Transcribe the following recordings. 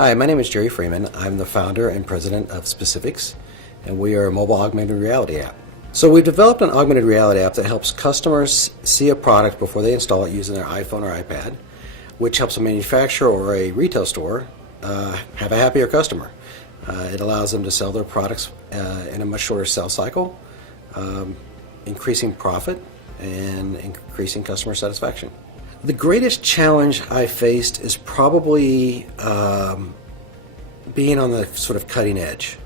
Hi, my name is Jerry Freeman. I'm the founder and president of Specifix, and we are a mobile augmented reality app. So we've developed an augmented reality app that helps customers see a product before they install it using their iPhone or iPad, which helps a manufacturer or a retail store have a happier customer. It allows them to sell their products in a much shorter sales cycle, increasing profit and increasing customer satisfaction. The greatest challenge I faced is probably being on the sort of cutting edge.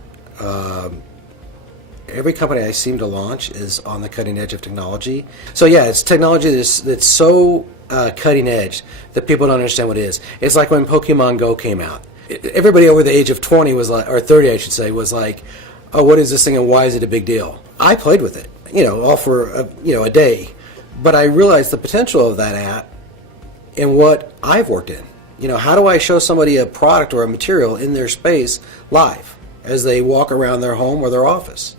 Every company I seem to launch is on the cutting edge of technology. So yeah, it's technology that's so cutting edge that people don't understand what it is. It's like when Pokemon Go came out. Everybody over the age of 20 was like, or 30 I should say, was like, oh, what is this thing and why is it a big deal? I played with it, all for a day. But I realized the potential of that app in what I've worked in. How do I show somebody a product or a material in their space live as they walk around their home or their office?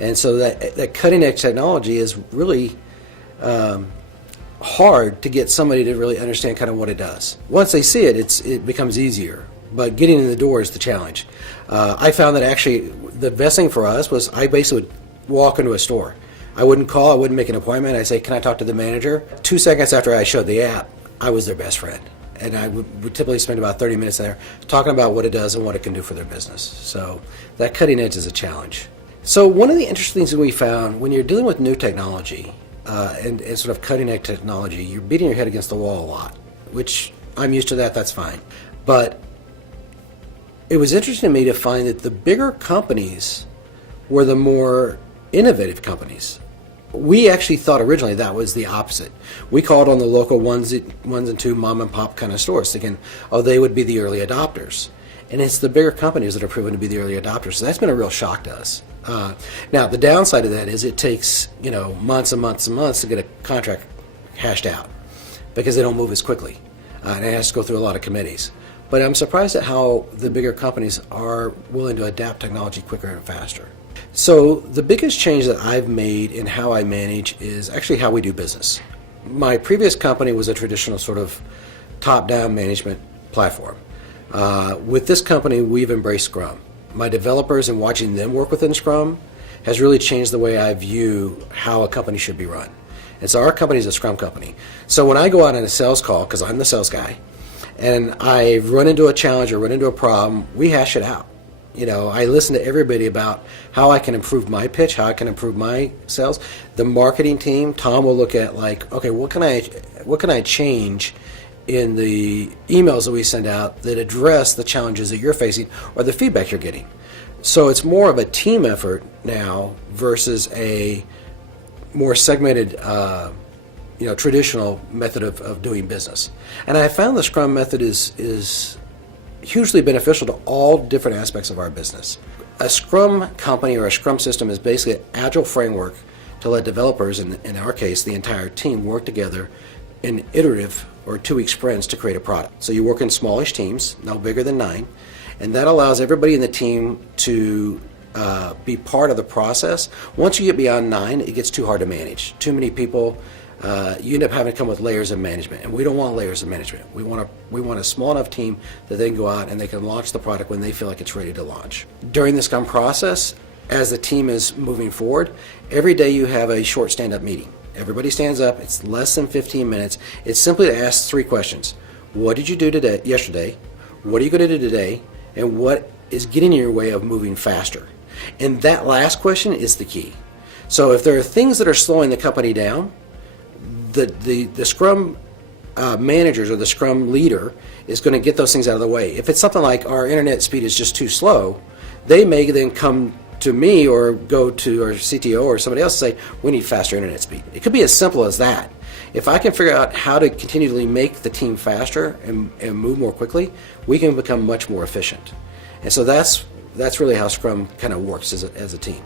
And so that cutting edge technology is really hard to get somebody to really understand kind of what it does. Once they see it, it becomes easier. But getting in the door is the challenge. I found that actually the best thing for us was I basically would walk into a store. I wouldn't call, I wouldn't make an appointment. I'd say, can I talk to the manager? 2 seconds after I showed the app, I was their best friend. And I would typically spend about 30 minutes there talking about what it does and what it can do for their business. So that cutting edge is a challenge. So one of the interesting things that we found when you're dealing with new technology and sort of cutting edge technology, you're beating your head against the wall a lot, which I'm used to that, that's fine. But it was interesting to me to find that the bigger companies were the more innovative companies. We actually thought originally that was the opposite. We called on the local ones and two mom and pop kind of stores thinking, oh, they would be the early adopters. And it's the bigger companies that are proven to be the early adopters. So that's been a real shock to us. Now, the downside of that is it takes months and months and months to get a contract hashed out because they don't move as quickly. And it has to go through a lot of committees. But I'm surprised at how the bigger companies are willing to adapt technology quicker and faster. So the biggest change that I've made in how I manage is actually how we do business. My previous company was a traditional sort of top-down management platform. With this company, we've embraced Scrum. My developers and watching them work within Scrum has really changed the way I view how a company should be run. And so our company is a Scrum company. So when I go out on a sales call, because I'm the sales guy, and I run into a challenge or run into a problem, we hash it out. I listen to everybody about how I can improve my pitch, how I can improve my sales. The marketing team, Tom will look at okay, what can I change in the emails that we send out that address the challenges that you're facing or the feedback you're getting. So it's more of a team effort now versus a more segmented traditional method of doing business. And I found the Scrum method is hugely beneficial to all different aspects of our business. A Scrum company or a Scrum system is basically an agile framework to let developers, in our case, the entire team, work together in iterative or 2-week sprints to create a product. So you work in smallish teams, no bigger than 9, and that allows everybody in the team to be part of the process. Once you get beyond 9, it gets too hard to manage. Too many people, you end up having to come with layers of management, and we don't want layers of management. We want a small enough team that they can go out and they can launch the product when they feel like it's ready to launch. During the Scrum process, as the team is moving forward, every day you have a short stand-up meeting. Everybody stands up. It's less than 15 minutes. It's simply to ask 3 questions. What did you do yesterday? What are you going to do today? And what is getting in your way of moving faster? And that last question is the key. So if there are things that are slowing the company down, the Scrum managers or the Scrum leader is going to get those things out of the way. If it's something like our internet speed is just too slow, they may then come to me or go to our CTO or somebody else and say, we need faster internet speed. It could be as simple as that. If I can figure out how to continually make the team faster and move more quickly, we can become much more efficient. And so that's really how Scrum kind of works as a team.